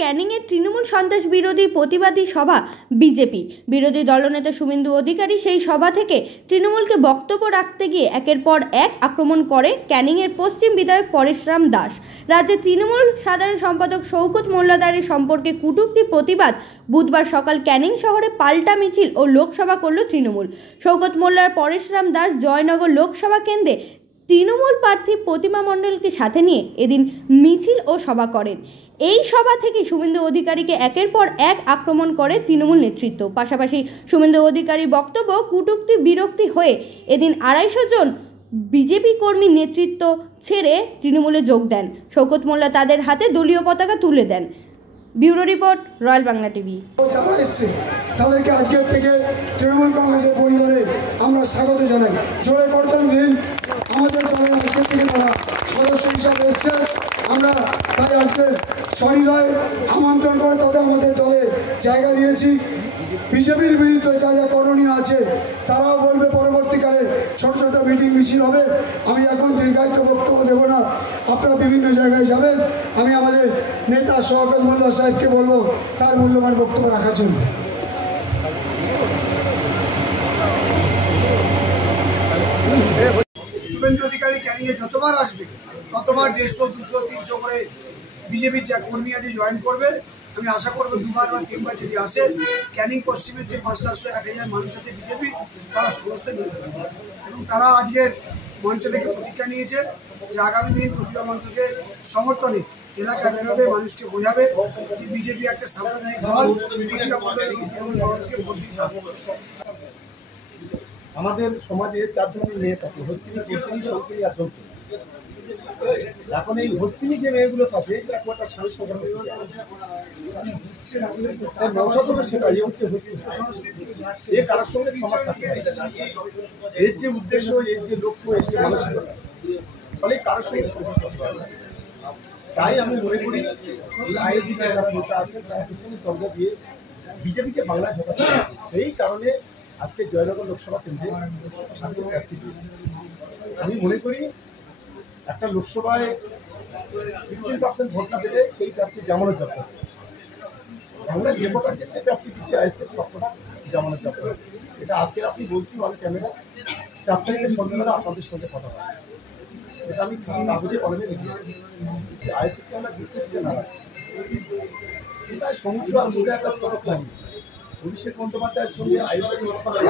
ক্যানিংয়ের তৃণমূল সন্ত্রাস বিরোধী প্রতিবাদী সভা বিজেপি বিরোধী দলনেতা শুভেন্দু অধিকারী সেই সভা থেকে তৃণমূলকে বক্তব্য রাখতে গিয়ে একের পর এক আক্রমণ করে ক্যানিংয়ের পশ্চিম বিধায়ক পরেশরাম দাস। রাজ্যের তৃণমূল সাধারণ সম্পাদক শওকত মোল্লাদের সম্পর্কে কটূক্তি প্রতিবাদ বুধবার সকাল ক্যানিং শহরে পাল্টা মিছিল ও লোকসভা করল তৃণমূল। শওকত মোল্লার পরেশরাম দাস জয়নগর লোকসভা কেন্দ্রে তৃণমূল প্রার্থী প্রতিমা মণ্ডলকে সাথে নিয়ে এদিন মিছিল ও সভা করেন। এই সভা থেকে শুভেন্দু অধিকারীকে একের পর এক আক্রমণ করে তৃণমূল নেতৃত্ব। পাশাপাশি শুভেন্দু অধিকারীর বক্তব্য কটূক্তি বিরক্তি হয়ে এদিন 250 জন বিজেপি কর্মী নেতৃত্ব ছেড়ে তৃণমূলে যোগ দেন। শওকত মোল্লা তাদের হাতে দলীয় পতাকা তুলে দেন। Bureau report, royal Bangla TV. তাদেরকে আজকের থেকে তৃণমূল কংগ্রেসের পরিবারে আমরা স্বাগত জানাই। জোরে করতালি দিন। আমাদের দলের আজকের থেকে তারা সদস্য হিসাবে এসছে। আমরা তাই আজকে সহৃদয় আমন্ত্রণ করে তাদের আমাদের দলে জায়গা দিয়েছি। বিজেপির বিরুদ্ধে যা যা করণীয় আছে তারাও বলবে, পরবর্তীকালে ছোট ছোট মিটিং মিছিল হবে। আমি এখন দীর্ঘায়িত বক্তব্য দেব না, আপনারা বিভিন্ন জায়গায় যাবেন। আমি আমাদের নেতা শওকত মোল্লা সাহেবকে বলবো তার মূল্যবান বক্তব্য রাখার জন্য। শুভেন্দু অধিকারী ক্যানিংয়ে যতবার আসবে ততবার 150, 200, 300 করে বিজেপির যা কর্মী আছে জয়েন করবে। আমি আশা করবো 2বার বা 3বার যদি আসে, ক্যানিং পশ্চিমের যে 500, 1000 মানুষ আছে বিজেপি, তারা সমস্ত মিলতে পারবে। এবং তারা আজকের মঞ্চ থেকে প্রতিজ্ঞা নিয়েছে যে আগামী দিন প্রতিভা মণ্ডলকে সমর্থনে এলাকা বেরোবে, মানুষকে বোঝাবে যে বিজেপি একটা সাম্প্রদায়িক দল, প্রতিভা মণ্ডল তৃণমূল কংগ্রেসকে ভোট দিতে হবে। আমাদের সমাজে 4 ধরনের মেয়ে থাকে, হস্তিনী, হস্তিনী, শৌখিনী আর দৌতিনী। এখন এই হস্তিনী যে মেয়েগুলো থাকে একটা স্বামী সংসার করতে চায়, সেটা এ হচ্ছে হস্তিনী। এ কারোর সঙ্গে সমাজ থাকতে পারে, এর যে উদ্দেশ্য, এর যে লক্ষ্য, এর যে মানসিকতা, ফলে কারোর সঙ্গে সংসার করতে পারে না। তাই আমি মনে করি এই আইএসসি যারা নেতা আছেন তারা পিছনে দরজা দিয়ে বিজেপিকে বাংলায় ঢোকাতে চাইছে। সেই কারণে আজকে জয়নগর লোকসভা কেন্দ্রে আজকে প্রার্থী দিয়েছি। আমি মনে করি একটা লোকসভায় 15% ভোট না পেলে সেই প্রার্থী জামানত জব্দ হবে। আমরা যে কটা ক্ষেত্রে প্রার্থী দিচ্ছে আইএসএফ সব কটা জামানত জব্দ হবে। এটা আজকের আপনি বলছি অনেক ক্যামেরা 4 তারিখে সন্ধ্যাবেলা আপনাদের সঙ্গে কথা হবে। এটা আমি কাগজে কলমে লিখি আইএসএফকে আমরা গুরুত্ব দিতে নারাজ। এটা সমুদ্র আর মুখে একটা ছোট প্রাণী। অভিষেক বন্দ্যোপাধ্যায়ের সঙ্গে আইএসএফ মানে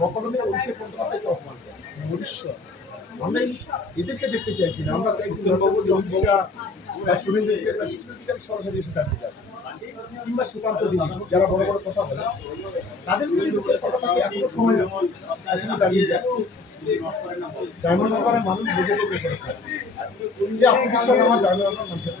বকলমে অভিষেক বন্দ্যোপাধ্যায়কে অপমান মনুষ্য। আমরা এদেরকে দেখতে চাইছি না, আমরা চাইছি অমিত শাহ বা শুভেন্দু অধিকারী সরাসরি এসে দাঁড়িয়ে যাবে, কিংবা সুকান্ত দিনী যারা বড় বড় কথা বলে তাদের যদি লোকের কথা থাকে এখনো সময় আছে, এখনো দাঁড়িয়ে যায়। ডায়মন্ড হারবারের মানুষ বেঁধে করেছে যে আত্মবিশ্বাস আমার ডায়মন্ড হারবার মানুষের